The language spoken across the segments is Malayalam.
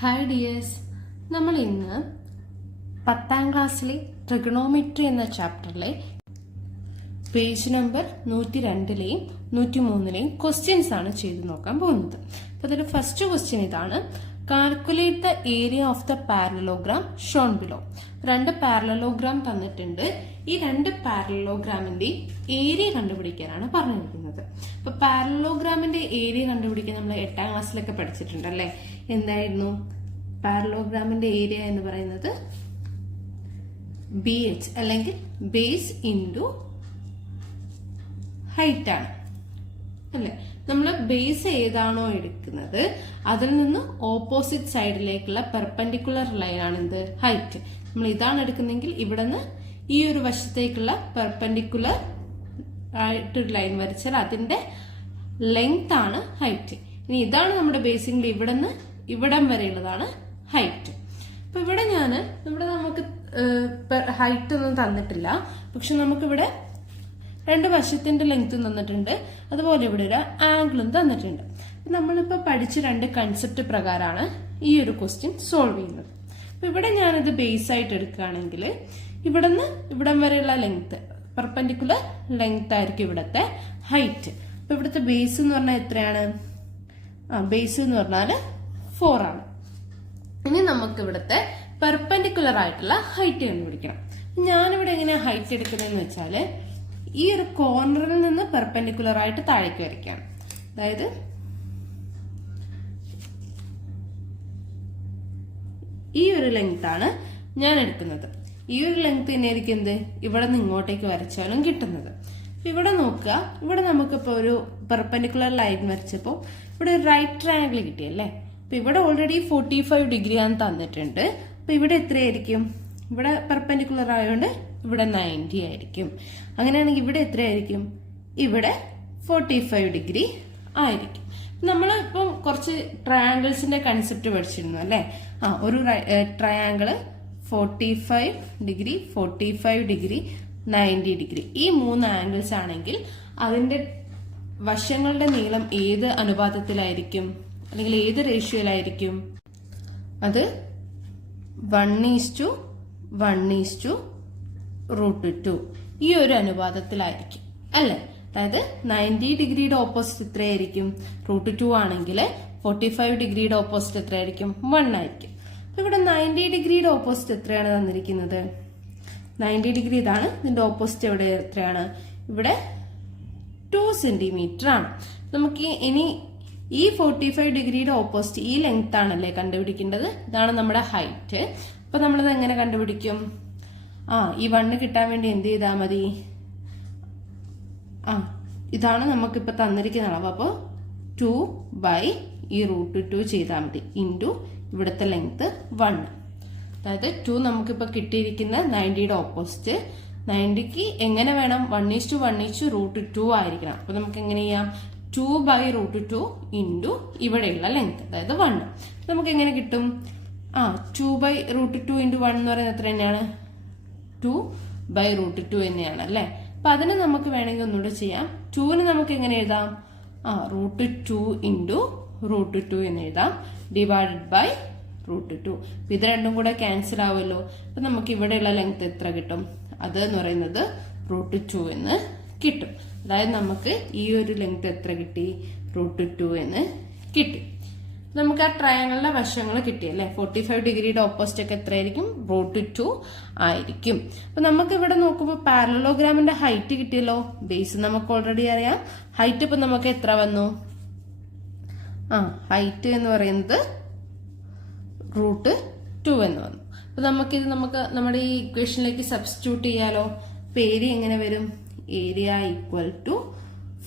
ഹായ് ഡിയേഴ്സ്, നമ്മൾ ഇന്ന് 10ാം ക്ലാസ്സിലെ ട്രിഗണോമെട്രി എന്ന ചാപ്റ്ററിലെ പേജ് നമ്പർ 102ലെയും 103ലെയും ക്വസ്റ്റ്യൻസ് ആണ് ചെയ്തു നോക്കാൻ പോകുന്നത്. അപ്പോൾ അതിൽ ഫസ്റ്റ് ക്വസ്റ്റ്യൻ ഇതാണ്: calculate the area of the parallelogram Sean below. രണ്ട് പാരലലോഗ്രാം തന്നിട്ടുണ്ട്. ഈ രണ്ട് പാരലലോഗ്രാമിന്റെ ഏരിയ കണ്ടുപിടിക്കാനാണ് പറഞ്ഞിരിക്കുന്നത്. അപ്പൊ പാരലലോഗ്രാമിന്റെ ഏരിയ കണ്ടുപിടിക്കാൻ നമ്മൾ 8ാം ക്ലാസ്സിലൊക്കെ പഠിച്ചിട്ടുണ്ടല്ലേ. എന്തായിരുന്നു പാരലലോഗ്രാമിന്റെ ഏരിയ എന്ന് പറയുന്നത്? BH അല്ലെങ്കിൽ ബേസ് ഇൻറ്റു ഹൈറ്റ് ആണ് അല്ലെ. നമ്മൾ ബേസ് ഏതാണോ എടുക്കുന്നത് അതിൽ നിന്ന് ഓപ്പോസിറ്റ് സൈഡിലേക്കുള്ള പെർപെൻഡിക്കുലർ ലൈൻ ആണ് എന്ത്? ഹൈറ്റ്. നമ്മൾ ഇതാണ് എടുക്കുന്നെങ്കിൽ ഇവിടെ നിന്ന് ഈ ഒരു വശത്തേക്കുള്ള പെർപെൻഡിക്കുലർ ആയിട്ടൊരു ലൈൻ വരച്ചാൽ അതിന്റെ ലെങ്ത് ആണ് ഹൈറ്റ്. ഇനി ഇതാണ് നമ്മുടെ ബേസിംഗിൽ ഇവിടെ നിന്ന് ഇവിടം വരെയുള്ളതാണ് ഹൈറ്റ്. അപ്പൊ ഇവിടെ നമുക്ക് ഹൈറ്റ് ഒന്നും തന്നിട്ടില്ല, പക്ഷെ നമുക്കിവിടെ രണ്ട് വശത്തിന്റെ ലെങ്ത് തന്നിട്ടുണ്ട്, അതുപോലെ ഇവിടെ ഒരു ആംഗിളും തന്നിട്ടുണ്ട്. നമ്മളിപ്പോ പഠിച്ച രണ്ട് കൺസെപ്റ്റ് പ്രകാരമാണ് ഈ ഒരു ക്വസ്റ്റ്യൻ സോൾവ് ചെയ്യുന്നത്. അപ്പൊ ഇവിടെ ഞാനിത് ബേസ് ആയിട്ട് എടുക്കുകയാണെങ്കിൽ ഇവിടെ നിന്ന് ഇവിടം വരെയുള്ള ലെങ്ത് പെർപെൻഡിക്കുലർ ലെങ്ത് ആയിരിക്കും ഇവിടത്തെ ഹൈറ്റ്. അപ്പൊ ഇവിടുത്തെ ബേസ് എന്ന് പറഞ്ഞാൽ എത്രയാണ്? ബേസ് എന്ന് പറഞ്ഞാൽ 4 ആണ്. ഇനി നമുക്ക് ഇവിടുത്തെ പെർപെൻഡിക്കുലർ ആയിട്ടുള്ള ഹൈറ്റ് കണ്ടുപിടിക്കണം. ഞാനിവിടെ എങ്ങനെയാ ഹൈറ്റ് എടുക്കുന്നതെന്ന് വെച്ചാല് ഈ ഒരു കോർണറിൽ നിന്ന് പെർപെൻഡിക്കുലർ ആയിട്ട് താഴേക്ക് വരയ്ക്കാം. അതായത് ഈ ഒരു ലെങ്ത് ആണ് ഞാൻ എടുക്കുന്നത്. ഈ ഒരു ലെങ്ത് തന്നെ ആയിരിക്കും എന്ത് ഇവിടെ നിന്ന് ഇങ്ങോട്ടേക്ക് വരച്ചാലും കിട്ടുന്നത്. ഇവിടെ നോക്കുക, ഇവിടെ നമുക്കിപ്പോ ഒരു പെർപെൻഡിക്കുലർ ലൈൻ വരച്ചപ്പോ ഇവിടെ ഒരു റൈറ്റ് ട്രയാങ്കിൾ കിട്ടിയല്ലേ. അപ്പൊ ഇവിടെ ഓൾറെഡി 45 ഡിഗ്രി ആണ് തന്നിട്ടുണ്ട്. അപ്പൊ ഇവിടെ എത്രയായിരിക്കും? ഇവിടെ പെർപെൻഡിക്കുലർ ആയതുകൊണ്ട് ഇവിടെ 90 ആയിരിക്കും. അങ്ങനെയാണെങ്കിൽ ഇവിടെ എത്രയായിരിക്കും? ഇവിടെ 45 ഡിഗ്രി ആയിരിക്കും. നമ്മൾ ഇപ്പം കുറച്ച് ട്രയാങ്കിൾസിന്റെ കൺസെപ്റ്റ് പഠിച്ചിരുന്നു അല്ലെ. ഒരു ട്രയാങ്കിള് 45 ഡിഗ്രി, 45 ഡിഗ്രി, 90 ഡിഗ്രി, ഈ 3 ആംഗിൾസ് ആണെങ്കിൽ അതിന്റെ വശങ്ങളുടെ നീളം ഏത് അനുപാതത്തിലായിരിക്കും അല്ലെങ്കിൽ ഏത് റേഷ്യോയിലായിരിക്കും? അത് 1:1:√2 ഈ ഒരു അനുപാതത്തിലായിരിക്കും അല്ലെ. അതായത് 90 ഡിഗ്രിയുടെ ഓപ്പോസിറ്റ് എത്രയായിരിക്കും? √2 ആണെങ്കിൽ 45 ഡിഗ്രിയുടെ ഓപ്പോസിറ്റ് എത്രയായിരിക്കും? 1 ആയിരിക്കും. ഇവിടെ 90 ഡിഗ്രിയുടെ ഓപ്പോസിറ്റ് എത്രയാണ് തന്നിരിക്കുന്നത്? 90 ഡിഗ്രി ഇതാണ്. ഇതിന്റെ ഓപ്പോസിറ്റ് എവിടെ എത്രയാണ്? ഇവിടെ 2 സെന്റിമീറ്റർ ആണ്. നമുക്ക് ഇനി ഈ 45 ഡിഗ്രിയുടെ ഓപ്പോസിറ്റ് ഈ ലെങ്ത് ആണല്ലേ കണ്ടുപിടിക്കേണ്ടത്. ഇതാണ് നമ്മുടെ ഹൈറ്റ്. അപ്പൊ നമ്മളിത് എങ്ങനെ കണ്ടുപിടിക്കും? ഈ 1 കിട്ടാൻ വേണ്ടി എന്ത് ചെയ്താൽ മതി? ഇതാണ് നമുക്കിപ്പോ തന്നിരിക്കുന്ന അളവ്. അപ്പൊ 2/√2 ചെയ്താൽ മതി ഇൻറ്റു ഇവിടുത്തെ ലെങ്ത് 1. അതായത് 2 നമുക്കിപ്പോ കിട്ടിയിരിക്കുന്ന 90യുടെ ഓപ്പോസിറ്റ്. 90ക്ക് എങ്ങനെ വേണം? 1:1:√2 ആയിരിക്കണം. അപ്പൊ നമുക്ക് എങ്ങനെ ചെയ്യാം? 2/√2 ഇൻറ്റു ഇവിടെയുള്ള ലെങ്ത്, അതായത് 1. നമുക്ക് എങ്ങനെ കിട്ടും? 2/√2 ഇൻറ്റു 1 എന്ന് പറയുന്നത് എത്ര തന്നെയാണ്? 2/√2 തന്നെയാണ് അല്ലെ. അപ്പൊ അതിന് നമുക്ക് വേണമെങ്കിൽ ഒന്നുകൂടെ ചെയ്യാം. 2ന് നമുക്ക് എങ്ങനെ എഴുതാം? √2 ഇൻറ്റു √2 എന്ന് എഴുതാം, ഡിവൈഡഡ് ബൈ √2. ഇത് രണ്ടും കൂടെ ക്യാൻസൽ ആവുമല്ലോ. അപ്പൊ നമുക്ക് ഇവിടെയുള്ള ലെങ്ത് എത്ര കിട്ടും? അത് എന്ന് പറയുന്നത് √2 എന്ന് കിട്ടും. അതായത് നമുക്ക് ഈ ഒരു ലെങ്ത് എത്ര കിട്ടി? √2 എന്ന് കിട്ടി. നമുക്ക് ആ ട്രയാങ്കിളിന്റെ വശങ്ങൾ കിട്ടിയല്ലേ. 45 ഡിഗ്രിയുടെ ഓപ്പോസിറ്റ് ഒക്കെ എത്രയായിരിക്കും? √2 ആയിരിക്കും. അപ്പൊ നമുക്ക് ഇവിടെ നോക്കുമ്പോൾ പാരലലോഗ്രാമിന്റെ ഹൈറ്റ് കിട്ടിയല്ലോ. ബേസ് നമുക്ക് ഓൾറെഡി അറിയാം. ഹൈറ്റ് ഇപ്പൊ നമുക്ക് എത്ര വന്നു? ഹൈറ്റ് എന്ന് പറയുന്നത് √2 എന്ന് വന്നു. അപ്പൊ നമുക്ക് നമ്മുടെ ഈ ഇക്വേഷനിലേക്ക് സബ്സ്റ്റിറ്റ്യൂട്ട് ചെയ്യാലോ. അപ്പൊ ഏരിയ എങ്ങനെ വരും? ഏരിയ ഈക്വൽ ടു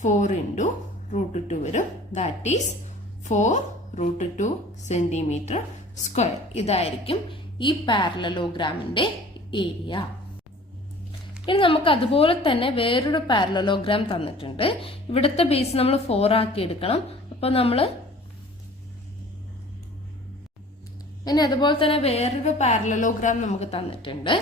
4 ഇൻറ്റു √2 വരും. That is 4√2 centimetre square. ഇതായിരിക്കും ഈ പാരലലോഗ്രാമിന്റെ ഏരിയ. ഇനി നമുക്ക് അതുപോലെ തന്നെ വേറൊരു പാരലലോഗ്രാം തന്നിട്ടുണ്ട്. ഇവിടുത്തെ ബേസ് നമ്മൾ 4 ആക്കി എടുക്കണം. അപ്പൊ ഇനി അതുപോലെ തന്നെ വേറൊരു പാരലലോഗ്രാം നമുക്ക് തന്നിട്ടുണ്ട്.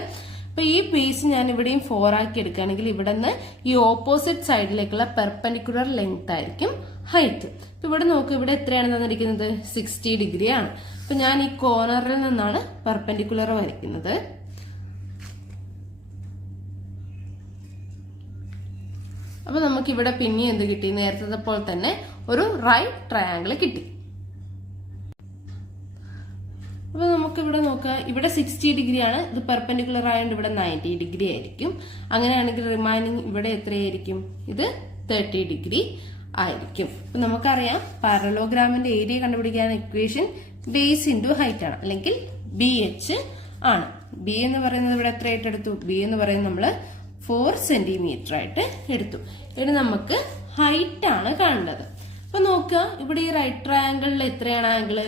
അപ്പൊ ഈ ബേസ് ഞാൻ ഇവിടെയും 4 ആക്കി എടുക്കുകയാണെങ്കിൽ ഇവിടെ നിന്ന് ഈ ഓപ്പോസിറ്റ് സൈഡിലേക്കുള്ള പെർപെൻഡിക്കുലർ ലെങ്ത് ആയിരിക്കും ഹൈറ്റ്. അപ്പൊ ഇവിടെ നോക്ക്, ഇവിടെ എത്രയാണ് തന്നിരിക്കുന്നത്? 60 ഡിഗ്രി ആണ്. അപ്പൊ ഞാൻ ഈ കോർണറിൽ നിന്നാണ് പെർപെൻഡിക്കുലർ വരയ്ക്കുന്നത്. അപ്പൊ നമുക്ക് ഇവിടെ പിന്നെ എന്ത് കിട്ടി? നേരത്തെ പോലെ തന്നെ ഒരു റൈറ്റ് ട്രയാങ്കിൾ കിട്ടി. അപ്പൊ നമുക്ക് ഇവിടെ നോക്കാം, ഇവിടെ 60 ഡിഗ്രി ആണ്, ഇത് പെർപെൻഡിക്കുലർ ആയതുകൊണ്ട് ഇവിടെ 90 ഡിഗ്രി ആയിരിക്കും. അങ്ങനെയാണെങ്കിൽ റിമൈനിങ് ഇവിടെ എത്രയായിരിക്കും? ഇത് 30 ഡിഗ്രി ആയിരിക്കും. അപ്പൊ നമുക്കറിയാം പാരലോഗ്രാമിന്റെ ഏരിയ കണ്ടുപിടിക്കാൻ ഇക്വേഷൻ ബേസ് ഇൻറ്റു ഹൈറ്റ് ആണ്, അല്ലെങ്കിൽ BH ആണ്. ബി എന്ന് പറയുന്നത് ഇവിടെ എത്രയായിട്ട് എടുത്തു? ബി എന്ന് പറയുന്നത് നമ്മള് 4 സെന്റിമീറ്റർ ആയിട്ട് എടുത്തു. ഇനി നമുക്ക് ഹൈറ്റ് ആണ് കാണേണ്ടത്. അപ്പൊ നോക്കുക, ഇവിടെ ഈ റൈറ്റ് ട്രയാങ്കിളിൽ എത്രയാണ് ആംഗിള്?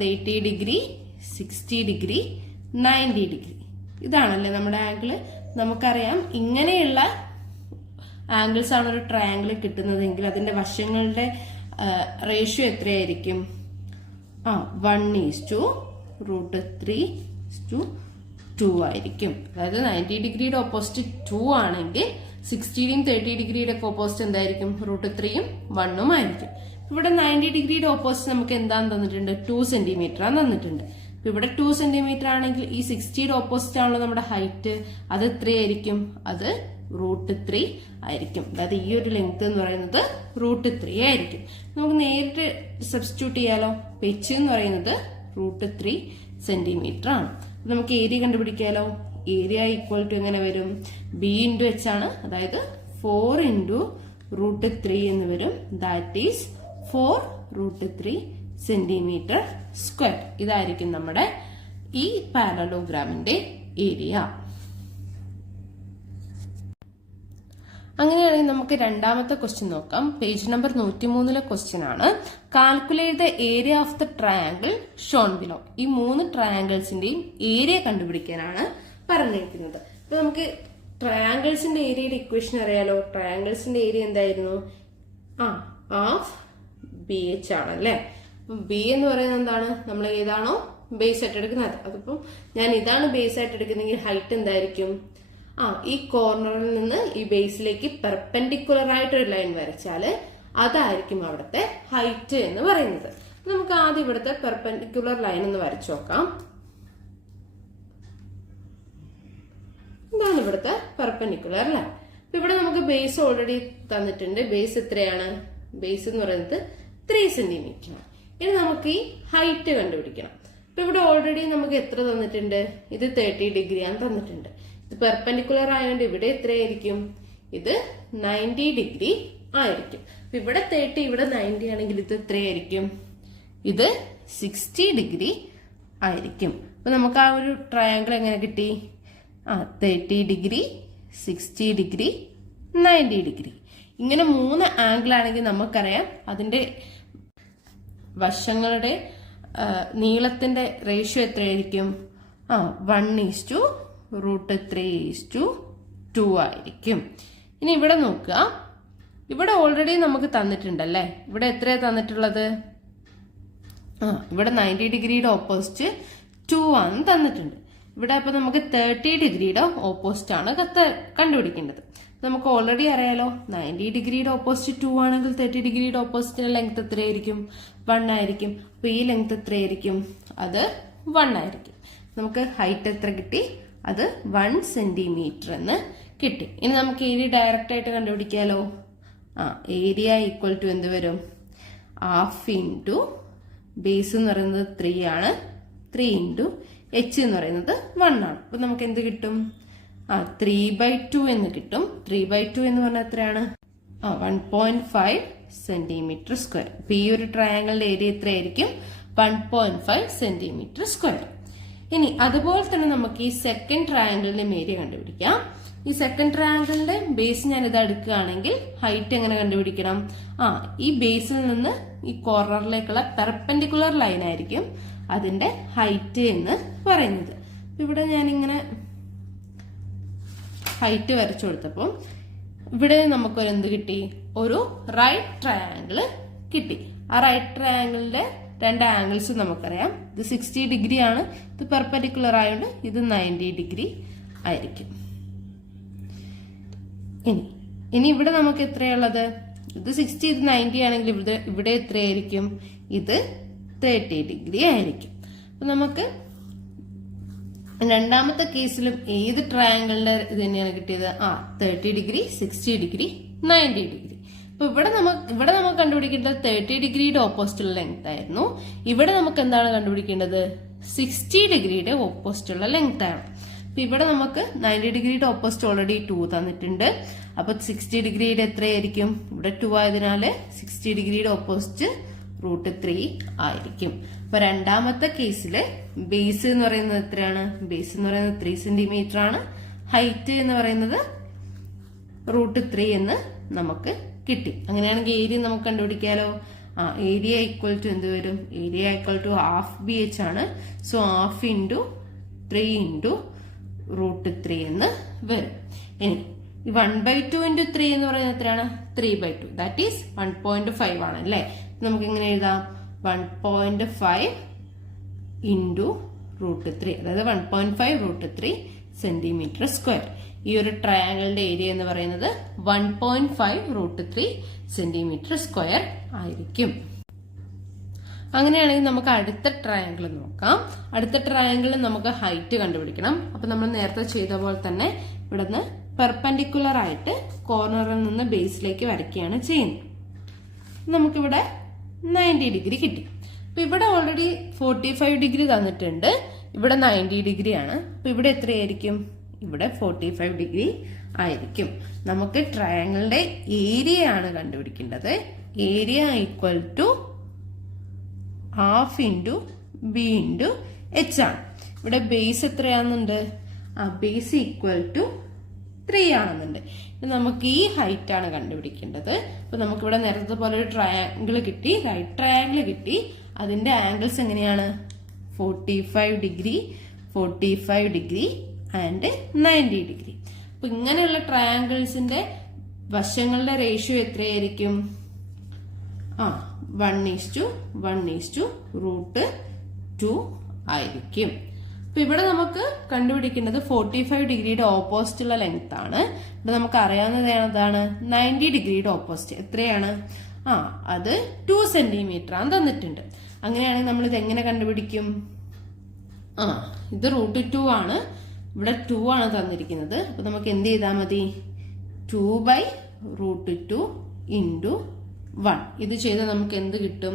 30 degree, 60 degree, 90 degree. ഇതാണല്ലേ നമ്മുടെ ആംഗിള്. നമുക്കറിയാം ഇങ്ങനെയുള്ള ആംഗിൾസ് ആണ് ഒരു ട്രയാങ്കിൾ കിട്ടുന്നതെങ്കിൽ അതിന്റെ വശങ്ങളുടെ റേഷ്യോ എത്രയായിരിക്കും? 1:√3:2 ആയിരിക്കും. അതായത് 90 ഡിഗ്രിയുടെ ഓപ്പോസിറ്റ് 2 ആണെങ്കിൽ 60യും 30 ഡിഗ്രിയുടെ ഒക്കെ ഓപ്പോസിറ്റ് എന്തായിരിക്കും? √3ഉം 1ഉം ആയിരിക്കും. ഇവിടെ 90 ഡിഗ്രിയുടെ ഓപ്പോസിറ്റ് നമുക്ക് എന്താന്ന് തന്നിട്ടുണ്ട്? 2 സെന്റിമീറ്റർ ആണ് തന്നിട്ടുണ്ട്. ഇവിടെ 2 സെന്റിമീറ്റർ ആണെങ്കിൽ ഈ 60യുടെ ഓപ്പോസിറ്റ് ആണല്ലോ നമ്മുടെ ഹൈറ്റ്, അത് എത്രയായിരിക്കും? അത് √3 ആയിരിക്കും. അതായത് ഈ ഒരു ലെങ്ത് എന്ന് പറയുന്നത് √3 ആയിരിക്കും. നമുക്ക് നേരിട്ട് സബ്സ്റ്റിറ്റ്യൂട്ട് ചെയ്യാലോ. h എന്ന് പറയുന്നത് √3 സെന്റിമീറ്റർ ആണ്. നമുക്ക് ഏരിയ കണ്ടുപിടിക്കാലോ. ഏരിയ ഈക്വൽ ടു എങ്ങനെ വരും? b ഇൻറ്റു h ആണ്, അതായത് 4 ഇൻറ്റു √3 എന്ന് വരും. That is 4√3 centimetre square. ഇതായിരിക്കും നമ്മുടെ ഈ പാരലോഗ്രാമിന്റെ ഏരിയ. അങ്ങനെയാണെങ്കിൽ നമുക്ക് രണ്ടാമത്തെ ക്വസ്റ്റ്യൻ നോക്കാം. പേജ് നമ്പർ 103 ക്വസ്റ്റ്യൻ ആണ്. Calculate the area of the triangle Sean below. ഈ 3 ട്രയാങ്കിൾസിന്റെയും ഏരിയ കണ്ടുപിടിക്കാനാണ് പറഞ്ഞിരിക്കുന്നത്. അപ്പൊ നമുക്ക് ട്രയാങ്കിൾസിന്റെ ഏരിയയുടെ ഇക്വേഷൻ അറിയാലോ. ട്രയാങ്കിൾസിന്റെ ഏരിയ എന്തായിരുന്നു? ഹാഫ് BH ആണല്ലേ. ബി എന്ന് പറയുന്നത് എന്താണ്? നമ്മൾ ഏതാണോ ബേസ് ആയിട്ട് എടുക്കുന്നത്. അതിപ്പം ഞാൻ ഇതാണ് ബേസ് ആയിട്ട് എടുക്കുന്നെങ്കിൽ ഹൈറ്റ് എന്തായിരിക്കും? ഈ കോർണറിൽ നിന്ന് ഈ ബേസിലേക്ക് പെർപെൻഡിക്കുലർ ആയിട്ട് ഒരു ലൈൻ വരച്ചാല് അതായിരിക്കും അവിടുത്തെ ഹൈറ്റ് എന്ന് പറയുന്നത്. നമുക്ക് ആദ്യം ഇവിടുത്തെ പെർപെൻഡിക്കുലർ ലൈൻ ഒന്ന് വരച്ചു നോക്കാം. ഇതാണ് ഇവിടുത്തെ പെർപെൻഡിക്കുലർ ലൈൻ. ഇവിടെ നമുക്ക് ബേസ് ഓൾറെഡി തന്നിട്ടുണ്ട്. ബേസ് എത്രയാണ്? ബേസ് എന്ന് പറയുന്നത് 3 സെന്റിമീറ്റർ ആണ്. ഇനി നമുക്ക് ഈ ഹൈറ്റ് കണ്ടുപിടിക്കണം. അപ്പൊ ഇവിടെ ഓൾറെഡി നമുക്ക് എത്ര തന്നിട്ടുണ്ട്? ഇത് 30 ഡിഗ്രി ആണ് തന്നിട്ടുണ്ട്. ഇത് പെർപെൻഡിക്കുലർ ആയതുകൊണ്ട് ഇവിടെ എത്രയായിരിക്കും? ഇത് 90 ഡിഗ്രി ആയിരിക്കും. അപ്പൊ ഇവിടെ 30, ഇവിടെ 90 ആണെങ്കിൽ ഇത് എത്രയായിരിക്കും? ഇത് 60 ഡിഗ്രി ആയിരിക്കും. അപ്പൊ നമുക്ക് ആ ഒരു ട്രയാങ്കിൾ എങ്ങനെ കിട്ടി? 30 ഡിഗ്രി, 60 ഡിഗ്രി, 90 ഡിഗ്രി. ഇങ്ങനെ 3 ആംഗിൾ ആണെങ്കിൽ നമുക്കറിയാം അതിന്റെ വശങ്ങളുടെ നീളത്തിന്റെ റേഷ്യോ എത്രയായിരിക്കും? 1:√3:2 ആയിരിക്കും. ഇനി ഇവിടെ നോക്കുക, ഇവിടെ ഓൾറെഡി നമുക്ക് തന്നിട്ടുണ്ടല്ലേ. ഇവിടെ എത്രയാ തന്നിട്ടുള്ളത്? ഇവിടെ 90 ഡിഗ്രിയുടെ ഓപ്പോസിറ്റ് 2 ആണ് തന്നിട്ടുണ്ട്. ഇവിടെ അപ്പൊ നമുക്ക് 30 ഡിഗ്രിയുടെ ഓപ്പോസിറ്റ് ആണ് കണ്ടുപിടിക്കേണ്ടത്. നമുക്ക് ഓൾറെഡി അറിയാലോ 90 ഡിഗ്രിയുടെ ഓപ്പോസിറ്റ് 2 ആണെങ്കിൽ 30 ഡിഗ്രിയുടെ ഓപ്പോസിറ്റിന്റെ ലെങ്ത് എത്രയായിരിക്കും? 1 ആയിരിക്കും. അപ്പൊ ഈ ലെങ്ത് എത്രയായിരിക്കും? അത് 1 ആയിരിക്കും. നമുക്ക് ഹൈറ്റ് എത്ര കിട്ടി? അത് 1 സെന്റിമീറ്റർ എന്ന് കിട്ടി. ഇനി നമുക്ക് ഏരിയ ഡയറക്റ്റ് ആയിട്ട് കണ്ടുപിടിക്കാലോ. ഏരിയ ഈക്വൽ ടു എന്ത് വരും? ഹാഫ് ഇൻറ്റു ബേസ് എന്ന് പറയുന്നത് 3 ആണ്, 3 ഇൻറ്റു h എന്ന് പറയുന്നത് 1 ആണ്. അപ്പൊ നമുക്ക് എന്ത് കിട്ടും? 3/2 എന്ന് കിട്ടും. 3/2 എന്ന് പറഞ്ഞാൽ എത്രയാണ്? 1.5 സെന്റിമീറ്റർ സ്ക്വയർ. അപ്പൊ ഈ ഒരു ട്രയാങ്കിളിന്റെ ഏരിയ എത്രയായിരിക്കും? 1.5 സെന്റിമീറ്റർ സ്ക്വയർ. ഇനി അതുപോലെ തന്നെ നമുക്ക് ഈ സെക്കൻഡ് ട്രയാങ്കിളിന്റെ ഏരിയ കണ്ടുപിടിക്കാം. ഈ സെക്കൻഡ് ട്രയാങ്കിളിന്റെ ബേസ് ഞാൻ ഇത് എടുക്കുകയാണെങ്കിൽ ഹൈറ്റ് എങ്ങനെ കണ്ടുപിടിക്കണം? ഈ ബേസിൽ നിന്ന് ഈ കോർണറിലേക്കുള്ള പെർപെൻഡിക്കുലർ ലൈൻ ആയിരിക്കും അതിന്റെ ഹൈറ്റ് എന്ന് പറയുന്നത്. ഇവിടെ ഞാനിങ്ങനെ ഹൈറ്റ് വരച്ചു കൊടുത്തപ്പോൾ ഇവിടെ നമുക്കൊരു എന്ത് കിട്ടി? ഒരു റൈറ്റ് ട്രയാങ്കിള് കിട്ടി. ആ റൈറ്റ് ട്രയാങ്കിളിന്റെ 2 ആംഗിൾസ് നമുക്കറിയാം. ഇത് 60 ഡിഗ്രി ആണ്, ഇത് പെർപെൻഡിക്കുലർ ആയതുകൊണ്ട് ഇത് 90 ഡിഗ്രി ആയിരിക്കും. ഇനി ഇവിടെ നമുക്ക് എത്രയുള്ളത്? ഇത് 60, ഇത് 90 ആണെങ്കിൽ ഇവിടെ എത്രയായിരിക്കും? ഇത് 30 ഡിഗ്രി ആയിരിക്കും. അപ്പൊ നമുക്ക് രണ്ടാമത്തെ കേസിലും ഏത് ട്രയാങ്കിളിന്റെ ഇത് തന്നെയാണ് കിട്ടിയത്? 30 ഡിഗ്രി, 60 ഡിഗ്രി, 90 ഡിഗ്രി. അപ്പൊ ഇവിടെ നമുക്ക് കണ്ടുപിടിക്കേണ്ടത് 30 ഡിഗ്രിയുടെ ഓപ്പോസിറ്റുള്ള ലെങ്ത് ആയിരുന്നു. ഇവിടെ നമുക്ക് എന്താണ് കണ്ടുപിടിക്കേണ്ടത്? 60 ഡിഗ്രിയുടെ ഓപ്പോസിറ്റുള്ള ലെങ്ത് ആണ്. അപ്പൊ ഇവിടെ നമുക്ക് 90 ഡിഗ്രിയുടെ ഓപ്പോസിറ്റ് ഓൾറെഡി 2 തന്നിട്ടുണ്ട്. അപ്പൊ 60 ഡിഗ്രിയുടെ എത്രയായിരിക്കും? ഇവിടെ 2 ആയതിനാല് 60 ഡിഗ്രിയുടെ ഓപ്പോസിറ്റ് √3 ആയിരിക്കും. അപ്പൊ രണ്ടാമത്തെ കേസില് ബേസ് എന്ന് പറയുന്നത് എത്രയാണ്? ബേസ് എന്ന് പറയുന്നത് 3 സെന്റിമീറ്റർ ആണ്. ഹൈറ്റ് എന്ന് പറയുന്നത് √3 എന്ന് നമുക്ക് കിട്ടി. അങ്ങനെയാണെങ്കിൽ ഏരിയ നമുക്ക് കണ്ടുപിടിക്കാലോ. ഏരിയ ഈക്വൽ ടു എന്ത് വരും? Area equal to half BH ആണ്. സോ ഹാഫ് ഇൻറ്റു 3 ഇൻറ്റു √3 എന്ന് വരും. ഇനി 1/2 ഇൻറ്റു 3 എന്ന് പറയുന്നത് എത്രയാണ്? 3/2. ദാറ്റ് ഈസ് 1.5 ആണ് അല്ലേ? നമുക്ക് എങ്ങനെ എഴുതാം? 1.5 ഇൻറ്റു √3, അതായത് 1.5 √3 സെന്റിമീറ്റർ സ്ക്വയർ. ഈ ഒരു ട്രയാങ്കിളിന്റെ ഏരിയ എന്ന് പറയുന്നത് 1.5 √3 സെന്റിമീറ്റർ സ്ക്വയർ ആയിരിക്കും. അങ്ങനെയാണെങ്കിൽ നമുക്ക് അടുത്ത ട്രയാങ്കിൾ നോക്കാം. അടുത്ത ട്രയാങ്കിളിൽ നമുക്ക് ഹൈറ്റ് കണ്ടുപിടിക്കണം. അപ്പൊ നമ്മൾ നേരത്തെ ചെയ്ത പോലെ തന്നെ ഇവിടുന്ന് പെർപെൻഡിക്കുലർ ആയിട്ട് കോർണറിൽ നിന്ന് ബേസിലേക്ക് വരയ്ക്കുകയാണ് ചെയ്യുന്നത്. നമുക്കിവിടെ 90 ഡിഗ്രി കിട്ടി. അപ്പൊ ഇവിടെ ഓൾറെഡി 45 ഡിഗ്രി തന്നിട്ടുണ്ട്. ഇവിടെ 90 ഡിഗ്രി ആണ്. അപ്പൊ ഇവിടെ എത്രയായിരിക്കും? ഇവിടെ 45 ഡിഗ്രി ആയിരിക്കും. നമുക്ക് ട്രയാങ്കിളിന്റെ ഏരിയ ആണ് കണ്ടുപിടിക്കേണ്ടത്. Area equal to half into B into H ആണ്. ഇവിടെ ബേസ് എത്രയാണെന്നുണ്ട്? ബേസ് ഈക്വൽ ടു 3 ആണെന്നുണ്ട്. നമുക്ക് ഈ ഹൈറ്റ് ആണ് കണ്ടുപിടിക്കേണ്ടത്. അപ്പൊ നമുക്കിവിടെ നേരത്തെ പോലെ ഒരു ട്രയാങ്കിൾ കിട്ടി, റൈറ്റ് ട്രയാങ്കിൾ കിട്ടി. അതിന്റെ ആംഗിൾസ് എങ്ങനെയാണ്? 45 ഡിഗ്രി, 45 ഡിഗ്രി ആൻഡ് 90 ഡിഗ്രി. അപ്പൊ ഇങ്ങനെയുള്ള ട്രയാങ്കിൾസിന്റെ വശങ്ങളുടെ റേഷ്യോ എത്രയായിരിക്കും? 1:1:√2 ആയിരിക്കും. അപ്പൊ ഇവിടെ നമുക്ക് കണ്ടുപിടിക്കേണ്ടത് 45 ഡിഗ്രിയുടെ ഓപ്പോസിറ്റുള്ള ലെങ്ത് ആണ്. ഇവിടെ നമുക്ക് അറിയാവുന്നത് ഏതാണ്? 90 ഡിഗ്രിയുടെ ഓപ്പോസിറ്റ് എത്രയാണ്? അത് 2 സെന്റിമീറ്റർ ആണ് തന്നിട്ടുണ്ട്. അങ്ങനെയാണെങ്കിൽ നമ്മൾ ഇത് എങ്ങനെ കണ്ടുപിടിക്കും? ഇത് √2 ആണ്. ഇവിടെ 2 ആണ് തന്നിരിക്കുന്നത്. അപ്പൊ നമുക്ക് എന്ത് ചെയ്താൽ മതി? 2/√2 ഇൻറ്റു 1. ഇത് ചെയ്താൽ നമുക്ക് എന്ത് കിട്ടും?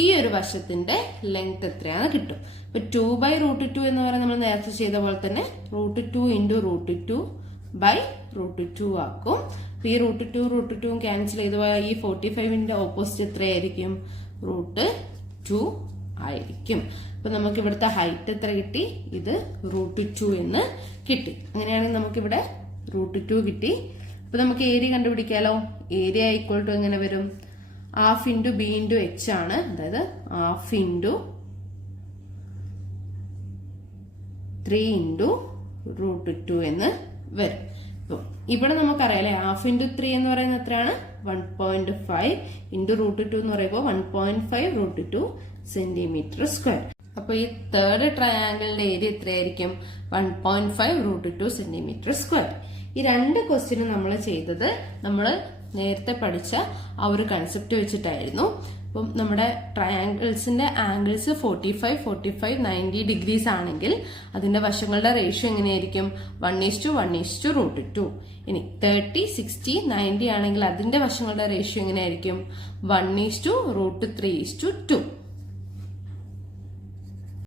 ഈ ഒരു വശത്തിന്റെ ലെങ്ത് എത്രയാണ് കിട്ടും. അപ്പൊ 2/√2 എന്ന് പറയുന്നത് നമ്മൾ നേരത്തെ ചെയ്ത പോലെ തന്നെ √2 ഇൻറ്റു √2/√2 ആക്കും. അപ്പൊ ഈ √2 ക്യാൻസൽ ചെയ്ത് പോയാൽ ഈ 45ന്റെ ഓപ്പോസിറ്റ് എത്രയായിരിക്കും? √2 ആയിരിക്കും. അപ്പൊ നമുക്ക് ഇവിടുത്തെ ഹൈറ്റ് എത്ര കിട്ടി? ഇത് √2 എന്ന് കിട്ടി. അങ്ങനെയാണെങ്കിൽ നമുക്കിവിടെ √2 കിട്ടി. അപ്പൊ നമുക്ക് ഏരിയ കണ്ടുപിടിക്കാലോ. ഏരിയ ഈക്വൽ ടു എങ്ങനെ വരും? Half into B into H ആണ്. അതായത് ഹാഫ് ഇൻറ്റു 3 ഇൻറ്റു √2 എന്ന് വരും. ഇവിടെ നമുക്കറിയാം ഹാഫ് ഇൻറ്റു 3 എന്ന് പറയുന്നത് എത്രയാണ്? 1.5 ഇൻറ്റു √2 എന്ന് പറയുമ്പോൾ 1.5 √2 സെന്റിമീറ്റർ സ്ക്വയർ. അപ്പൊ ഈ തേർഡ് ട്രയാങ്കിളിന്റെ ഏരിയ എത്രയായിരിക്കും? 1.5 √2 സെന്റിമീറ്റർ സ്ക്വയർ. ഈ രണ്ട് ക്വസ്റ്റ്യനും നമ്മൾ ചെയ്തത് നമ്മൾ നേരത്തെ പഠിച്ച ആ ഒരു കൺസെപ്റ്റ് വെച്ചിട്ടായിരുന്നു. അപ്പം നമ്മുടെ ട്രയാങ്കിൾസിന്റെ ആംഗിൾസ് 45, 90 ഡിഗ്രീസ് ആണെങ്കിൽ അതിന്റെ വശങ്ങളുടെ റേഷ്യോ എങ്ങനെയായിരിക്കും? 1:1:√2. ഇനി 30, 60, 90 ആണെങ്കിൽ അതിന്റെ വശങ്ങളുടെ റേഷ്യോ എങ്ങനെയായിരിക്കും? 1:√3:2.